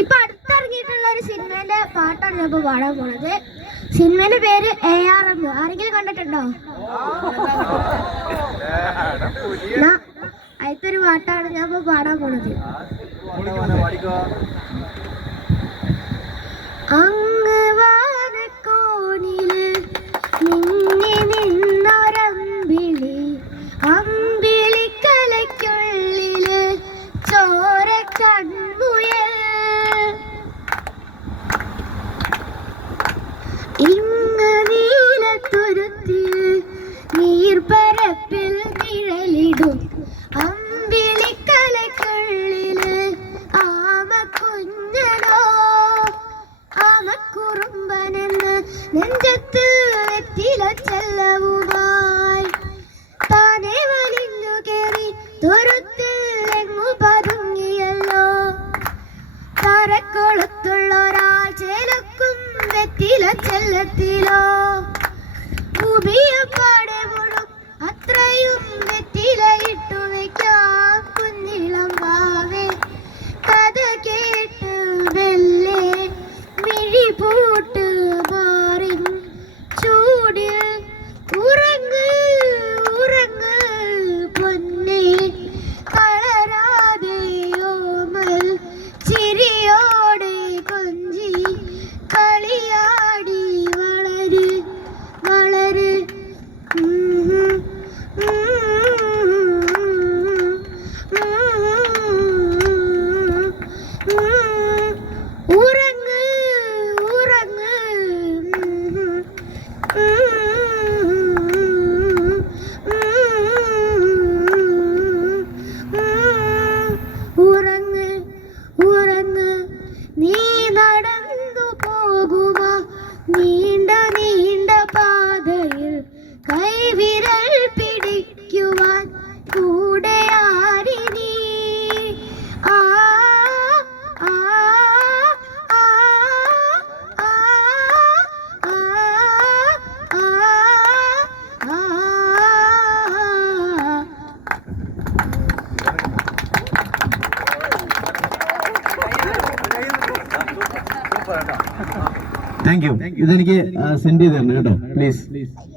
ഇപ്പൊ അടുത്തിറങ്ങിയിട്ടുള്ള ഒരു സിനിമേന്റെ പാട്ടാണ് ഞാൻ ഇപ്പൊ പാടാൻ പോണത്. സിനിമേന്റെ പേര് ARM. ആരെങ്കിലും കണ്ടിട്ടുണ്ടോ? അതിലത്തെ ഒരു പാട്ടാണ് ഞാൻ ഇപ്പൊ പാടാൻ പോണത്. അങ്ങ് വാനക്കോണില് നിന്നെ നിന്നൊരമ്പിളി, അമ്പിളിക്കലയ്ക്കുള്ളില് ചോര കൺമുയൽ, ഇങ്ങ് നീലത്തുരുത്തില് നീർപ്പരപ്പിൽ നിഴലിടും അമ്പിളിക്കലയ്ക്കുള്ളില് ആമക്കുഞ്ഞനോ ആമക്കുറുമ്പനെന്ന് നെഞ്ചത്ത് വെറ്റില ചെല്ലവുമായി താനെ വലിഞ്ഞു കേറി തുരുത്തിൽ എങ്ങു പതുങ്ങിയല്ലോ. തരക്കൊളുത്തുള്ള ഒരാൾ ചേലക്കും വെറ്റില ചെല്ലത്തിലോ. ഭൂമിയപ്പാടെ മുഴും അത്രയും വെറ്റില ഇട്ടു വയ്ക്കാം കുഞ്ഞിളം വാവേ. കഥ കേട്ട് വെല്ലേ മിഴി പൂട്ട് മാറിൻ ചൂടിൽ ഉറങ്ങ് ഉറങ്ങ് പൊന്നേ, കളരാതെ ഓമൽ ചിരിയോടെ കൊഞ്ചി കളിയാടി വളര് വളര്. ഉറങ്ങ് ഉറങ്ങ് ഉറങ്ങ് ഉറങ്ങ്. നീ നടന്നു പോകുമാ നീണ്ട നീണ്ട പാതയിൽ കൈവിരൽ പിടിക്കുവാൻ കൂടെ ആരിനി. ആ ആ ആ ആ ആ ആ. Thank you. ഇതെനിക്ക് സെൻഡ് ചെയ്ത് തരണം കേട്ടോ പ്ലീസ്.